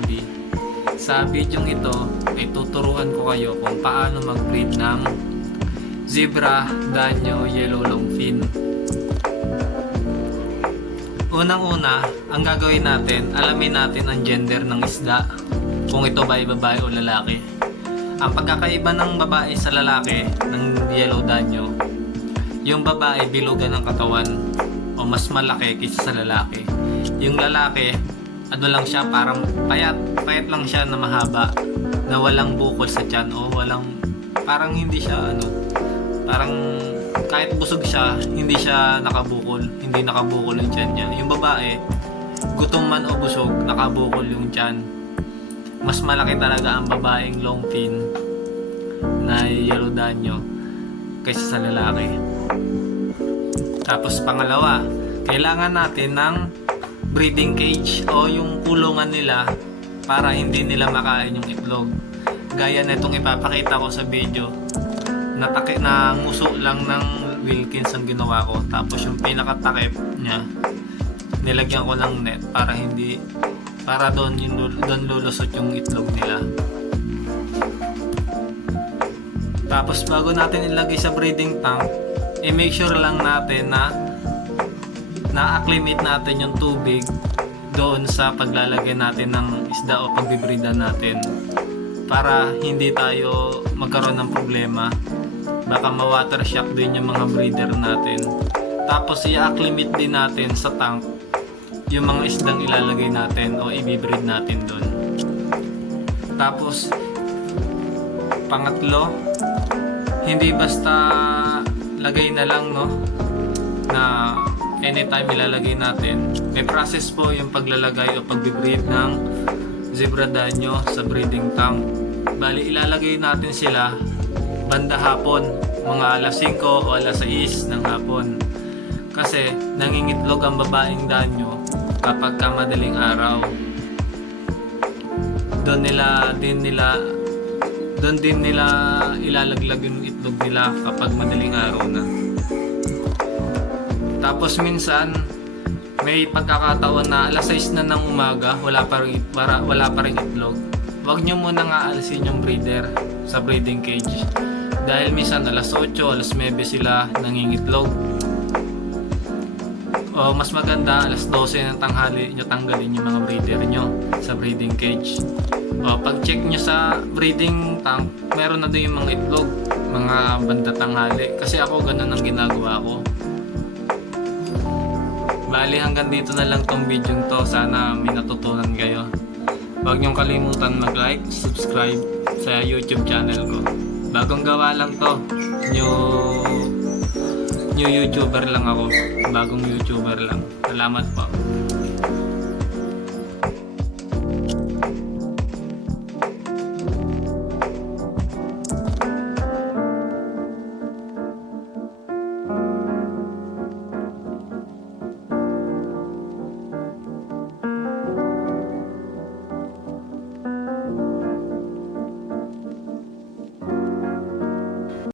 Hobby. Sa video ito ay tuturuan ko kayo kung paano mag-breed ng Zebra Danio Yellow Longfin. Unang-una, ang gagawin natin, alamin natin ang gender ng isda, kung ito ba ay babae o lalaki. Ang pagkakaiba ng babae sa lalaki ng Yellow Danio, yung babae bilugan ng katawan o mas malaki kaysa sa lalaki. Yung lalaki, ano lang siya, parang payat lang siya na mahaba, na walang bukol sa tiyan o parang hindi siya parang kahit busog siya, hindi siya nakabukol yung tiyan niya. Yung babae, gutom man o busog, nakabukol yung tiyan. Mas malaki talaga ang babaeng longfin na Yellow Danio kaysa sa lalaki. Tapos pangalawa, kailangan natin ng breeding cage o yung kulungan nila para hindi nila makain yung itlog. Gaya na itong ipapakita ko sa video, na nguso lang ng Wilkins ang ginawa ko. Tapos yung pinakatakip niya, nilagyan ko ng net para doon lulusot yung itlog nila. Tapos bago natin ilagay sa breeding tank, i-make sure lang natin na na-acclimate natin yung tubig doon sa paglalagay natin ng isda o pagbibreedan natin, para hindi tayo magkaroon ng problema. Baka ma-water shock din yung mga breeder natin. Tapos i-acclimate din natin sa tank yung mga isdang ilalagay natin o i-breed natin doon. Tapos pangatlo, hindi basta lagay na lang na anytime ilalagay natin. May process po yung paglalagay o pagbibreed ng Zebra Danio sa breeding tank. Bali, ilalagay natin sila banda hapon, mga alas 5 o alas 6 ng hapon. Kasi nangingitlog ang babaeng Danio kapag madaling araw. Doon din nila ilalaglag yung itlog nila kapag madaling araw na. Tapos minsan may pagkakataon na alas 6 na ng umaga, wala pa ring itlog. Huwag nyo muna nga alisin yung breeder sa breeding cage, dahil minsan alas 8, alas 9 sila nangingitlog. O mas maganda alas 12 ng tanghali nyo tanggalin yung mga breeder nyo sa breeding cage. O pag check nyo sa breeding tank, meron na din yung mga itlog mga banda tanghali, kasi ako ganun ang ginagawa ko. Bali, hanggang dito na lang tong video to. Sana may natutunan kayo. Huwag niyong kalimutan mag-like, subscribe sa YouTube channel ko. Bagong gawa lang to. New YouTuber lang ako. Bagong YouTuber lang. Salamat po.